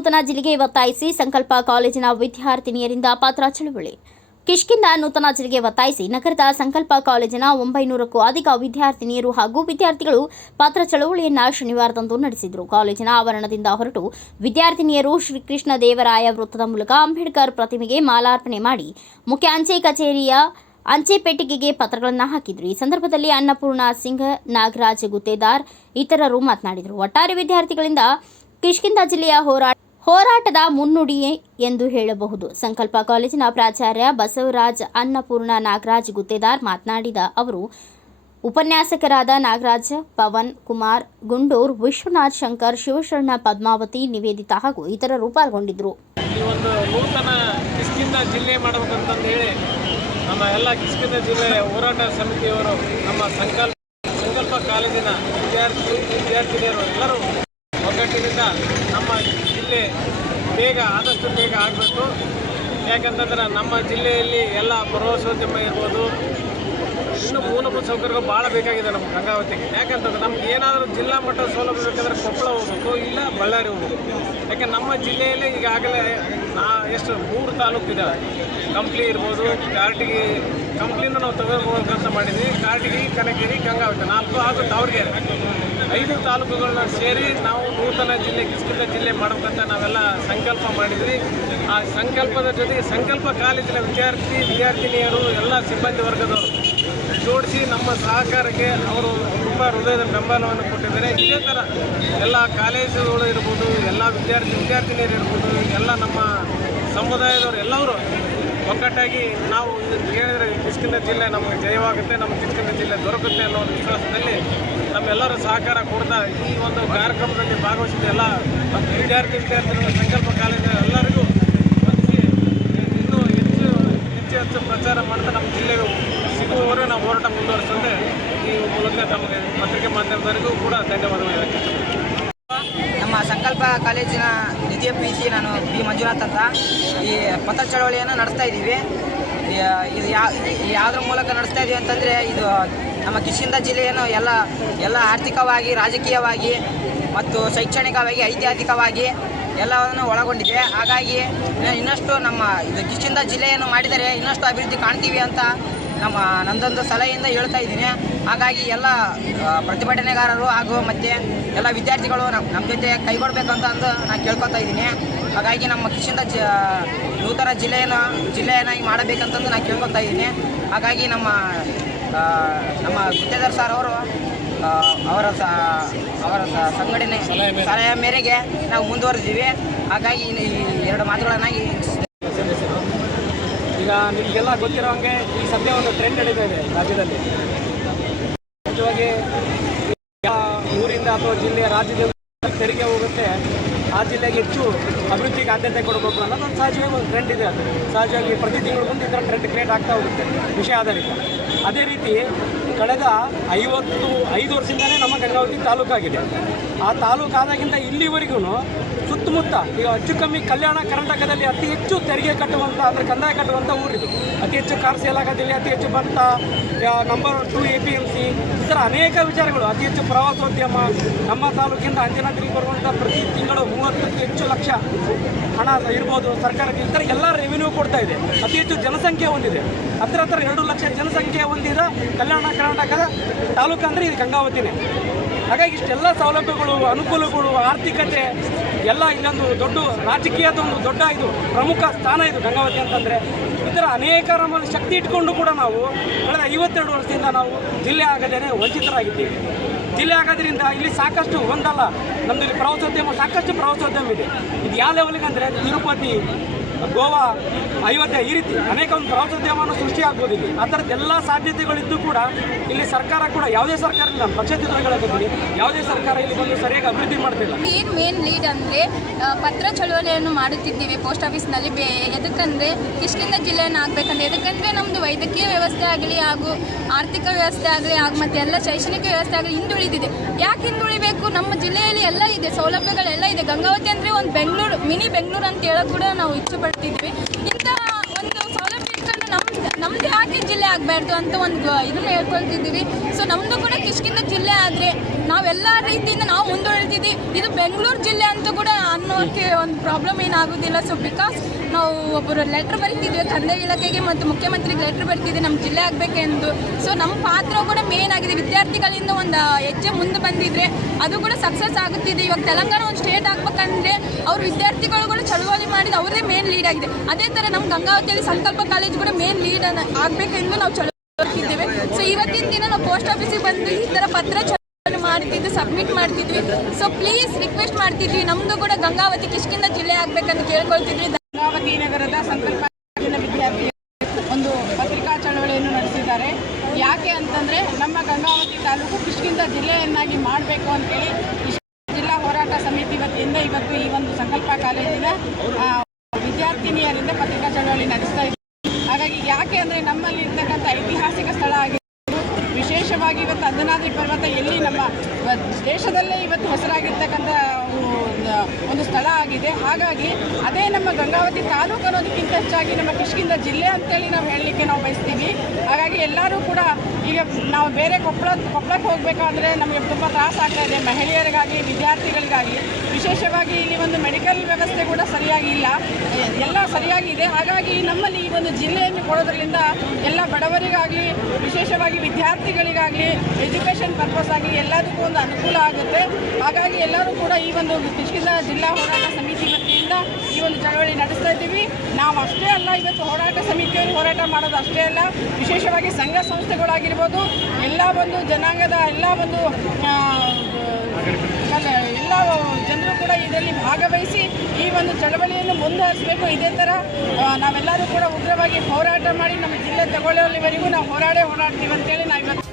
ನೂತನ ಜಿಲ್ಲೆಗೆ ಒತ್ತಾಯಿಸಿ ಸಂಕಲ್ಪ ಕಾಲೇಜಿನ ವಿದ್ಯಾರ್ಥಿನಿಯರಿಂದ ಪಾತ್ರ ಚಳುವಳಿ. ಕಿಷ್ಕಿಂದ ನೂತನ ಜಿಲ್ಲೆಗೆ ಒತ್ತಾಯಿಸಿ ನಗರದ ಸಂಕಲ್ಪ ಕಾಲೇಜಿನ ಒಂಬೈನೂರಕ್ಕೂ ಅಧಿಕ ವಿದ್ಯಾರ್ಥಿನಿಯರು ಹಾಗೂ ವಿದ್ಯಾರ್ಥಿಗಳು ಪಾತ್ರ ಚಳವಳಿಯನ್ನ ಶನಿವಾರದಂದು ನಡೆಸಿದರು. ಕಾಲೇಜಿನ ಆವರಣದಿಂದ ಹೊರಟು ವಿದ್ಯಾರ್ಥಿನಿಯರು ಶ್ರೀಕೃಷ್ಣ ದೇವರಾಯ ವೃತ್ತದ ಮೂಲಕ ಅಂಬೇಡ್ಕರ್ ಪ್ರತಿಮೆಗೆ ಮಾಲಾರ್ಪಣೆ ಮಾಡಿ ಮುಖ್ಯ ಅಂಚೆ ಕಚೇರಿಯ ಅಂಚೆ ಪೆಟ್ಟಿಗೆಗೆ ಪತ್ರಗಳನ್ನು ಹಾಕಿದ್ರು. ಈ ಸಂದರ್ಭದಲ್ಲಿ ಅನ್ನಪೂರ್ಣ ಸಿಂಗ್, ನಾಗರಾಜ್ ಗುತ್ತೇದಾರ್ ಇತರರು ಮಾತನಾಡಿದರು. ಒಟ್ಟಾರೆ ವಿದ್ಯಾರ್ಥಿಗಳಿಂದ ಕಿಷ್ಕಿಂದ ಜಿಲ್ಲೆಯ ಹೋರಾಟ ಹೋರಾಟದ ಮುನ್ನುಡಿಯೇ ಎಂದು ಹೇಳಬಹುದು. ಸಂಕಲ್ಪ ಕಾಲೇಜಿನ ಪ್ರಾಚಾರ್ಯ ಬಸವರಾಜ್ ಅನ್ನಪೂರ್ಣ ನಾಗರಾಜ್ ಗುತ್ತೇದಾರ್ ಮಾತನಾಡಿದ ಅವರು, ಉಪನ್ಯಾಸಕರಾದ ನಾಗರಾಜ್, ಪವನ್ ಕುಮಾರ್, ಗುಂಡೂರ್, ವಿಶ್ವನಾಥ್ ಶಂಕರ್, ಶಿವಶರಣ ಪದ್ಮಾವತಿ ನಿವೇದಿತಾ ಹಾಗೂ ಇತರರು ಪಾಲ್ಗೊಂಡಿದ್ದರು. ನೂತನ ಜಿಲ್ಲೆ ಹೇಳಿ ನಮ್ಮ ಎಲ್ಲ ಕಿಷ್ಕಿಂದ ಜಿಲ್ಲೆಯ ಹೋರಾಟ ಸಮಿತಿಯವರು, ನಮ್ಮ ಸಂಕಲ್ಪ ಸಂಕಲ್ಪ ಕಾಲೇಜಿನ ವಿದ್ಯಾರ್ಥಿ, ವಿದ್ಯಾರ್ಥಿನಿಯರು ಎಲ್ಲರೂ ಒಗ್ಗಟ್ಟಿನಿಂದ ನಮ್ಮ ಜಿಲ್ಲೆ ಬೇಗ ಆದಷ್ಟು ಬೇಗ ಆಗಬೇಕು. ಯಾಕಂತಂದ್ರೆ ನಮ್ಮ ಜಿಲ್ಲೆಯಲ್ಲಿ ಎಲ್ಲ ಪ್ರವಾಸೋದ್ಯಮ ಇರ್ಬೋದು, ಇನ್ನು ಮೂಲಭೂತ ಸೌಕರ್ಯಗಳು ಭಾಳ ಬೇಕಾಗಿದೆ ನಮ್ಮ ಗಂಗಾವತಿಗೆ. ಯಾಕಂತಂದ್ರೆ ನಮ್ಗೆ ಏನಾದರೂ ಜಿಲ್ಲಾ ಮಟ್ಟದ ಸೌಲಭ್ಯ ಬೇಕಂದ್ರೆ ಕೊಪ್ಪಳ ಹೋಗ್ಬೇಕು, ಇಲ್ಲ ಬಳ್ಳಾರಿ ಹೋಗ್ಬೇಕು. ಯಾಕೆ ನಮ್ಮ ಜಿಲ್ಲೆಯಲ್ಲಿ ಈಗಾಗಲೇ ನಾ ಎಷ್ಟು ಮೂರು ತಾಲೂಕು ಇದೆ ಕಂಪ್ಲಿ ಇರ್ಬೋದು, ಕಾರ್ಟಿಗೆ ಕಂಪ್ಲಿನೂ ನಾವು ತಗೋಬೇಕಂತ ಮಾಡಿದ್ವಿ. ಕಾರ್ಟಿಗೆ ಕನಕಗಿರಿ ಗಂಗಾವತಿ, ನಾಲ್ಕು ಹಾಗೂ ದಾವಣಗೆರೆ. ಐದು ತಾಲೂಕುಗಳನ್ನ ಸೇರಿ ನಾವು ನೂತನ ಜಿಲ್ಲೆ ಕಿಷ್ಕಿಂದ ಜಿಲ್ಲೆ ಮಾಡಬೇಕಂತ ನಾವೆಲ್ಲ ಸಂಕಲ್ಪ ಮಾಡಿದ್ವಿ. ಆ ಸಂಕಲ್ಪದ ಜೊತೆಗೆ ಸಂಕಲ್ಪ ಕಾಲೇಜಿನ ವಿದ್ಯಾರ್ಥಿ, ವಿದ್ಯಾರ್ಥಿನಿಯರು, ಎಲ್ಲ ಸಿಬ್ಬಂದಿ ವರ್ಗದವರು ಜೋಡಿಸಿ ನಮ್ಮ ಸಹಕಾರಕ್ಕೆ ಅವರು ತುಂಬ ಹೃದಯದ ಬೆಂಬಲವನ್ನು ಕೊಟ್ಟಿದ್ದಾರೆ. ಇದೇ ಥರ ಎಲ್ಲ ಕಾಲೇಜುಗಳು ಇರ್ಬೋದು, ಎಲ್ಲ ವಿದ್ಯಾರ್ಥಿ, ವಿದ್ಯಾರ್ಥಿನಿಯರು ಇರ್ಬೋದು, ಎಲ್ಲ ನಮ್ಮ ಸಮುದಾಯದವರು ಎಲ್ಲರೂ ಒಗ್ಗಟ್ಟಾಗಿ ನಾವು ಹೇಳಿದರೆ ಕಿಷ್ಕಿಂದ ಜಿಲ್ಲೆ ನಮಗೆ ಜಯವಾಗುತ್ತೆ, ನಮ್ಮ ಕಿಷ್ಕಿಂದ ಜಿಲ್ಲೆ ದೊರಕುತ್ತೆ ಅನ್ನೋ ಒಂದು ವಿಶ್ವಾಸದಲ್ಲಿ ನಮ್ಮೆಲ್ಲರೂ ಸಹಕಾರ ಕೊಡ್ತಾ ಈ ಒಂದು ಕಾರ್ಯಕ್ರಮದಲ್ಲಿ ಭಾಗವಹಿಸಿದ ಎಲ್ಲ ವಿದ್ಯಾರ್ಥಿ, ವಿದ್ಯಾರ್ಥಿಗಳ ಸಂಕಲ್ಪ ಕಾಲೇಜಿನ ಎಲ್ಲರಿಗೂ ವಂದಿಸಿ ಇನ್ನೂ ಹೆಚ್ಚು ಹೆಚ್ಚು ಹೆಚ್ಚು ಪ್ರಚಾರ ಮಾಡ್ತಾ ನಮ್ಮ ಜಿಲ್ಲೆಗೆ ಸಿಗುವವರೆಗೂ ನಾವು ಹೋರಾಟ ಮುಂದುವರಿಸುತ್ತೆ ಈ ಮೂಲಕ ತಮಗೆ ಪತ್ರಿಕೆ ಮಾಧ್ಯಮದವರಿಗೂ ಕೂಡ ಧನ್ಯವಾದಗಳು ಹೇಳಕ್ಕೆ ನಮ್ಮ ಸಂಕಲ್ಪ ಕಾಲೇಜಿನ ದ್ವಿತೀಯ ಪಿ ಸಿ ನಾನು ಬಿ ಮಂಜುನಾಥ್ ಅಂತ. ಈ ಪಥ ಚಳವಳಿಯನ್ನು ನಡೆಸ್ತಾ ಇದ್ದೀವಿ. ಇದು ಯಾವ ಯಾವುದ್ರ ಮೂಲಕ ನಡೆಸ್ತಾ ಇದ್ದೀವಿ ಅಂತಂದರೆ ಇದು ನಮ್ಮ ಕಿಶಿಂದ ಜಿಲ್ಲೆಯನ್ನು ಎಲ್ಲ ಎಲ್ಲ ಆರ್ಥಿಕವಾಗಿ, ರಾಜಕೀಯವಾಗಿ ಮತ್ತು ಶೈಕ್ಷಣಿಕವಾಗಿ, ಐತಿಹಾಸಿಕವಾಗಿ ಎಲ್ಲವನ್ನು ಒಳಗೊಂಡಿದೆ. ಹಾಗಾಗಿ ಇನ್ನ- ಇನ್ನಷ್ಟು ನಮ್ಮ ಇದು ಕಿಶಿಂದ ಜಿಲ್ಲೆಯನ್ನು ಮಾಡಿದರೆ ಇನ್ನಷ್ಟು ಅಭಿವೃದ್ಧಿ ಕಾಣ್ತೀವಿ ಅಂತ ನಮ್ಮ ನಂದೊಂದು ಸಲಹೆಯಿಂದ ಹೇಳ್ತಾ ಇದ್ದೀನಿ. ಹಾಗಾಗಿ ಎಲ್ಲ ಪ್ರತಿಭಟನೆಗಾರರು ಹಾಗೂ ಮತ್ತು ಎಲ್ಲ ವಿದ್ಯಾರ್ಥಿಗಳು ನಮ್ಮ ನಮ್ಮ ಜೊತೆ ಕೈಗೊಡ್ಬೇಕಂತ ಅಂದು ನಾನು ಕೇಳ್ಕೊತಾ ಇದ್ದೀನಿ. ಹಾಗಾಗಿ ನಮ್ಮ ಕಿಶಿಂದ ಜ ನೂತನ ಜಿಲ್ಲೆಯನ್ನು ಜಿಲ್ಲೆಯನ್ನಾಗಿ ಮಾಡಬೇಕಂತಂದು ನಾನು ಕೇಳ್ಕೊತಾ ಇದ್ದೀನಿ. ಹಾಗಾಗಿ ನಮ್ಮ ನಮ್ಮ ಗುತ್ತೇದಾರ್ ಸರ್ ಅವರು ಅವರ ಸ ಅವರ ಸಂಘಟನೆ ಸಲಹೆ ಮೇರೆಗೆ. ನಾವು ಮುಂದುವರೆದಿದ್ದೀವಿ. ಹಾಗಾಗಿ ಈ ಎರಡು ಮಾತುಗಳನ್ನಾಗಿ ಈಗ ನಿಮಗೆಲ್ಲ ಗೊತ್ತಿರೋ ಹಾಗೆ ಈ ಸದ್ಯ ಒಂದು ಟ್ರೆಂಡ್ ನಡೀತಾ ಇದೆ ರಾಜ್ಯದಲ್ಲಿ. ಮುಖ್ಯವಾಗಿ ಊರಿಂದ ಅಥವಾ ಜಿಲ್ಲೆಯ ರಾಜ್ಯದಿಂದ ತೆರಿಗೆ ಹೋಗುತ್ತೆ, ಆ ಜಿಲ್ಲೆಗೆ ಹೆಚ್ಚು ಅಭಿವೃದ್ಧಿಗೆ ಆದ್ಯತೆ ಕೊಡಬೇಕು ಅನ್ನೋದು ಒಂದು ಸಹಜವಾಗಿ ಒಂದು ಟ್ರೆಂಡ್ ಇದೆ ಅದು. ಸಹಜವಾಗಿ ಪ್ರತಿ ತಿಂಗಳು ಮುಂದೆ ಥರ ಟ್ರೆಂಡ್ ಕ್ರಿಯೇಟ್ ಆಗ್ತಾ ಹೋಗುತ್ತೆ ವಿಷಯ ಆಧಾರಿತ. ಅದೇ ರೀತಿ ಕಳೆದ ಐವತ್ತು, ಐದು ವರ್ಷದಿಂದಲೇ ನಮ್ಮ ಗಂಗಾವತಿ ತಾಲೂಕಾಗಿದೆ. ಆ ತಾಲೂಕು ಆದಾಗಿಂದ ಇಲ್ಲಿವರೆಗೂ ಸುತ್ತಮುತ್ತ ಈಗ ಹೆಚ್ಚು ಕಮ್ಮಿ ಕಲ್ಯಾಣ ಕರ್ನಾಟಕದಲ್ಲಿ ಅತಿ ಹೆಚ್ಚು ತೆರಿಗೆ ಕಟ್ಟುವಂಥ ಅಂದರೆ ಕಂದಾಯ ಕಟ್ಟುವಂಥ ಊರಿದು ಅತಿ ಹೆಚ್ಚು ಕಾರ್ ಸೇಲ್ ಅತಿ ಹೆಚ್ಚು ಭತ್ತ number two A P M C ಈ ಥರ ಅನೇಕ ವಿಚಾರಗಳು. ಅತಿ ಹೆಚ್ಚು ಪ್ರವಾಸೋದ್ಯಮ ನಮ್ಮ ತಾಲೂಕಿಂದ ಅಂಜನಾದ್ರಿಗೆ ಬರುವಂಥ ಪ್ರತಿ ತಿಂಗಳು ಮೂವತ್ತಕ್ಕೂ ಹೆಚ್ಚು ಲಕ್ಷ ಹಣ ಇರ್ಬೋದು ಸರ್ಕಾರಕ್ಕೆ. ಈ ಥರ ಎಲ್ಲ ರೆವಿನ್ಯೂ ಕೊಡ್ತಾ ಇದೆ. ಅತಿ ಹೆಚ್ಚು ಜನಸಂಖ್ಯೆ ಹೊಂದಿದೆ. ಹತ್ರ ಹತ್ರ ಎರಡು ಲಕ್ಷ ಜನಸಂಖ್ಯೆ ಹೊಂದಿದ ಕಲ್ಯಾಣ ಕರ್ನಾಟಕದ ತಾಲೂಕು ಅಂದರೆ ಇದು ಗಂಗಾವತಿನೇ. ಹಾಗಾಗಿ ಇಷ್ಟೆಲ್ಲ ಸೌಲಭ್ಯಗಳು, ಅನುಕೂಲಗಳು, ಆರ್ಥಿಕತೆ ಎಲ್ಲ ಇಲ್ಲೊಂದು ದೊಡ್ಡ ರಾಜಕೀಯದ ಒಂದು ದೊಡ್ಡ ಇದು ಪ್ರಮುಖ ಸ್ಥಾನ ಇದು ಗಂಗಾವತಿ ಅಂತಂದರೆ. ಥರ ಅನೇಕ ನಮ್ಮಲ್ಲಿ ಶಕ್ತಿ ಇಟ್ಕೊಂಡು ಕೂಡ ನಾವು ಕಳೆದ ಐವತ್ತೆರಡು ವರ್ಷದಿಂದ ನಾವು ಜಿಲ್ಲೆ ಆಗದೇನೆ ವಂಚಿತರಾಗಿದ್ದೀವಿ. ಜಿಲ್ಲೆ ಆಗೋದ್ರಿಂದ ಇಲ್ಲಿ ಸಾಕಷ್ಟು ಒಂದಲ್ಲ ನಮ್ಮದು ಇಲ್ಲಿ ಪ್ರವಾಸೋದ್ಯಮ, ಸಾಕಷ್ಟು ಪ್ರವಾಸೋದ್ಯಮ ಇದೆ. ಇದು ಯಾವ ಲೆವೆಲ್ಗೆ ಅಂದರೆ ತಿರುಪತಿ ಗೋವಾ, ಅಯೋಧ್ಯೆ ಈ ರೀತಿ ಅನೇಕ ಒಂದು ಪ್ರವಾಸೋದ್ಯಮವನ್ನು ಸೃಷ್ಟಿ ಆಗ್ಬೋದು ಇಲ್ಲಿ ಆ ಥರದ್ದೆಲ್ಲ ಸಾಧ್ಯತೆಗಳಿದ್ದು ಕೂಡ ಇಲ್ಲಿ ಸರ್ಕಾರ ಕೂಡ ಯಾವುದೇ ಸರ್ಕಾರ ನಾನು ಬಗ್ಗೆ ಯಾವುದೇ ಸರ್ಕಾರ ಇಲ್ಲಿ ಬಂದು ಸರಿಯಾಗಿ ಅಭಿವೃದ್ಧಿ ಮಾಡ್ತಿಲ್ಲ. ಮೇನ್ ಮೇನ್ ಲೀಡ್ ಅಂದ್ರೆ ಪತ್ರ ಚಳುವಳಿಯನ್ನು ಮಾಡುತ್ತಿದ್ದೀವಿ ಪೋಸ್ಟ್ ಆಫೀಸ್ನಲ್ಲಿ ಬೇ, ಎದಕ್ಕಂದರೆ ಕಿಷ್ಕಿಂದ ಜಿಲ್ಲೆಯನ್ನು ಆಗಬೇಕಂದ್ರೆ, ಎದಕ್ಕಂದರೆ ನಮ್ಮದು ವೈದ್ಯಕೀಯ ವ್ಯವಸ್ಥೆ ಆಗಲಿ ಹಾಗೂ ಆರ್ಥಿಕ ವ್ಯವಸ್ಥೆ ಆಗಲಿ ಹಾಗೂ ಮತ್ತೆ ಎಲ್ಲ ಶೈಕ್ಷಣಿಕ ವ್ಯವಸ್ಥೆ ಆಗಲಿ ಹಿಂದುಳಿದಿದೆ. ಯಾಕೆ ಹಿಂದುಳಿಬೇಕು? ನಮ್ಮ ಜಿಲ್ಲೆಯಲ್ಲಿ ಎಲ್ಲ ಇದೆ, ಸೌಲಭ್ಯಗಳೆಲ್ಲ ಇದೆ. ಗಂಗಾವತಿ ಅಂದರೆ ಒಂದು ಬೆಂಗಳೂರು, ಮಿನಿ ಬೆಂಗಳೂರು ಅಂತ ಹೇಳೋ ಕೂಡ ನಾವು ಇಚ್ಛೆ ಪಡ್ತಿದ್ವಿ ಇಂತಹ ಒಂದು ಸೌಲಭ್ಯ ಇಟ್ಕೊಂಡು ನಮ್ ನಮ್ದು ಯಾಕೆ ಜಿಲ್ಲೆ ಆಗಬಾರ್ದು ಅಂತ ಒಂದು, ಇದನ್ನ ಹೇಳ್ಕೊಳ್ತಿದ್ದೀವಿ. ಸೊ ನಮ್ಮದು ಕೂಡ ಕಿಷ್ಕಿಂದ ಜಿಲ್ಲೆ ಆದರೆ ನಾವೆಲ್ಲ ರೀತಿಯಿಂದ ನಾವು ಇದು ಬೆಂಗಳೂರು ಜಿಲ್ಲೆ ಅಂತ ಕೂಡ ಅನ್ನೋಕ್ಕೆ ಒಂದು ಪ್ರಾಬ್ಲಮ್ ಏನಾಗೋದಿಲ್ಲ. ಸೊ ಬಿಕಾಸ್ ನಾವು ಒಬ್ಬರು ಲೆಟ್ರ್ ಬರೀತಿದ್ವಿ ಕಂದಾಯ ಇಲಾಖೆಗೆ ಮತ್ತು ಮುಖ್ಯಮಂತ್ರಿಗೆ ಲೆಟ್ರ್ ಬರ್ತಿದ್ವಿ ನಮ್ಮ ಜಿಲ್ಲೆ ಆಗಬೇಕೆಂದು. ಸೊ ನಮ್ಮ ಪಾತ್ರ ಕೂಡ ಮೇನ್ ಆಗಿದೆ. ವಿದ್ಯಾರ್ಥಿಗಳಿಂದ ಒಂದು ಹೆಜ್ಜೆ ಮುಂದೆ ಬಂದಿದ್ರೆ ಅದು ಕೂಡ ಸಕ್ಸಸ್ ಆಗುತ್ತಿದೆ. ಇವಾಗ ತೆಲಂಗಾಣ ಒಂದು ಸ್ಟೇಟ್ ಆಗ್ಬೇಕಂದ್ರೆ ಅವ್ರ ವಿದ್ಯಾರ್ಥಿಗಳು ಕೂಡ ಚಳುವಳಿ ಮಾಡಿದ ಅವರೇ ಮೇನ್ ಲೀಡ್ ಆಗಿದೆ. ಅದೇ ಥರ ನಮ್ಮ ಗಂಗಾವತಿಯಲ್ಲಿ ಸಂಕಲ್ಪ ಕಾಲೇಜ್ ಕೂಡ ಮೇನ್ ಲೀಡ್ ಆಗಬೇಕೆಂದು ನಾವು ಚಳುವಳಿ ಸೊ ಇವತ್ತಿನ ದಿನ ನಾವು ಪೋಸ್ಟ್ ಆಫೀಸಿಗೆ ಬಂದು ಈ ಥರ ಪತ್ರ ಮಾಡ್ತಿದ್ವಿ ಸಬ್ಮಿಟ್ ಮಾಡ್ತಿದ್ವಿ. ಸೊ ಪ್ಲೀಸ್ ರಿಕ್ವೆಸ್ಟ್ ಮಾಡ್ತಿದ್ವಿ. ನಮ್ದು ಕೂಡ ಗಂಗಾವತಿ ಕಿಷ್ಕಿಂದ ಜಿಲ್ಲೆ ಆಗ್ಬೇಕಂತ ಕೇಳ್ಕೊಳ್ತಿದ್ವಿ. ಗಂಗಾವತಿ ನಗರದ ಸಂಕಲ್ಪ ವಿದ್ಯಾರ್ಥಿ ಒಂದು ಪತ್ರಿಕಾ ಚಳವಳಿಯನ್ನು ನಡೆಸಿದ್ದಾರೆ. ಯಾಕೆ ಅಂತಂದರೆ ನಮ್ಮ ಗಂಗಾವತಿ ತಾಲೂಕು ಕಿಷ್ಕಿಂದ ಜಿಲ್ಲೆಯನ್ನಾಗಿ ಮಾಡಬೇಕು ಅಂತೇಳಿ ಜಿಲ್ಲಾ ಹೋರಾಟ ಸಮಿತಿ ವತಿಯಿಂದ ಇವತ್ತು ಈ ಒಂದು ಸಂಕಲ್ಪ ಕಾಲೇಜಿನ ವಿದ್ಯಾರ್ಥಿನಿಯರಿಂದ ಪತ್ರಿಕಾ ಚಳವಳಿ ನಡೆಸ್ತಾ ಇದ್ದಾರೆ. ಹಾಗಾಗಿ ಯಾಕೆ ಅಂದರೆ ನಮ್ಮಲ್ಲಿ ಇರ್ತಕ್ಕಂಥ ಐತಿಹಾಸಿಕ ಸ್ಥಳ ಆಗಿದೆ ವಿಶೇಷವಾಗಿ ಇವತ್ತು ಅಂಜನಾದ್ರಿ ಪರ್ವತ ಎಲ್ಲಿ ನಮ್ಮ ದೇಶದಲ್ಲೇ ಇವತ್ತು ಹೆಸರಾಗಿರ್ತಕ್ಕಂಥ ಒಂದು- ಸ್ಥಳ ಆಗಿದೆ. ಹಾಗಾಗಿ ಅದೇ ನಮ್ಮ ಗಂಗಾವತಿ ತಾಲೂಕು ಅನ್ನೋದಕ್ಕಿಂತ ಹೆಚ್ಚಾಗಿ ನಮ್ಮ ಕಿಷ್ಕಿಂದ ಜಿಲ್ಲೆ ಅಂತೇಳಿ ನಾವು ಹೇಳಲಿಕ್ಕೆ ನಾವು ಬಯಸ್ತೀವಿ. ಹಾಗಾಗಿ ಎಲ್ಲರೂ ಕೂಡ ಈಗ ನಾವು ಬೇರೆ ಕೊಪ್ಪಳ ಕೊಪ್ಪಳಕ್ಕೆ ಹೋಗಬೇಕಾದ್ರೆ ನಮಗೆ ತುಂಬ ತ್ರಾಸ ಆಗ್ತಾ ಇದೆ. ಮಹಿಳೆಯರಿಗಾಗಿ, ವಿದ್ಯಾರ್ಥಿಗಳಿಗಾಗಿ. ವಿಶೇಷವಾಗಿ ಇಲ್ಲಿ ಒಂದು ಮೆಡಿಕಲ್ ವ್ಯವಸ್ಥೆ ಕೂಡ ಸರಿಯಾಗಿ ಇಲ್ಲ. ಎಲ್ಲ ಸರಿಯಾಗಿದೆ ಹಾಗಾಗಿ ನಮ್ಮಲ್ಲಿ ಈ ಒಂದು ಜಿಲ್ಲೆಯನ್ನು ಕೊಡೋದ್ರಿಂದ ಎಲ್ಲ ಬಡವರಿಗಾಗಲಿ, ವಿಶೇಷವಾಗಿ ವಿದ್ಯಾರ್ಥಿಗಳಿಗಾಗಲಿ ಎಜುಕೇಷನ್ ಪರ್ಪಸ್ ಆಗಲಿ ಎಲ್ಲದಕ್ಕೂ ಒಂದು ಅನುಕೂಲ ಆಗುತ್ತೆ. ಹಾಗಾಗಿ ಎಲ್ಲರೂ ಕೂಡ ಈ ಒಂದು ಕೃಷ್ಣ ಜಿಲ್ಲಾ ಹೋರಾಟ ಸಮಿತಿ ವತಿಯಿಂದ ಈ ಒಂದು ಚಳವಳಿ ನಡೆಸ್ತಾ ಇದ್ದೀವಿ. ನಾವು ಅಷ್ಟೇ ಅಲ್ಲ, ಇವತ್ತು ಹೋರಾಟ ಸಮಿತಿಯವರು ಹೋರಾಟ ಮಾಡೋದು ಅಷ್ಟೇ ಅಲ್ಲ, ವಿಶೇಷವಾಗಿ ಸಂಘ ಸಂಸ್ಥೆಗಳಾಗಿರ್ಬೋದು, ಎಲ್ಲ ಒಂದು ಜನಾಂಗದ ಎಲ್ಲ ಒಂದು ಎಲ್ಲ ಜನರು ಕೂಡ ಇದರಲ್ಲಿ ಭಾಗವಹಿಸಿ ಈ ಒಂದು ಚಳವಳಿಯನ್ನು ಮುಂದುವರಿಸಬೇಕು. ಇದೇ ಥರ ನಾವೆಲ್ಲರೂ ಕೂಡ ಉಗ್ರವಾಗಿ ಹೋರಾಟ ಮಾಡಿ ನಮ್ಮ ಜಿಲ್ಲೆ ತಗೊಳ್ಳೋಲ್ಲಿವರೆಗೂ ನಾವು ಹೋರಾಡೇ ಹೋರಾಡ್ತೀವಿ ಅಂತೇಳಿ ನಾವು ಇವತ್ತು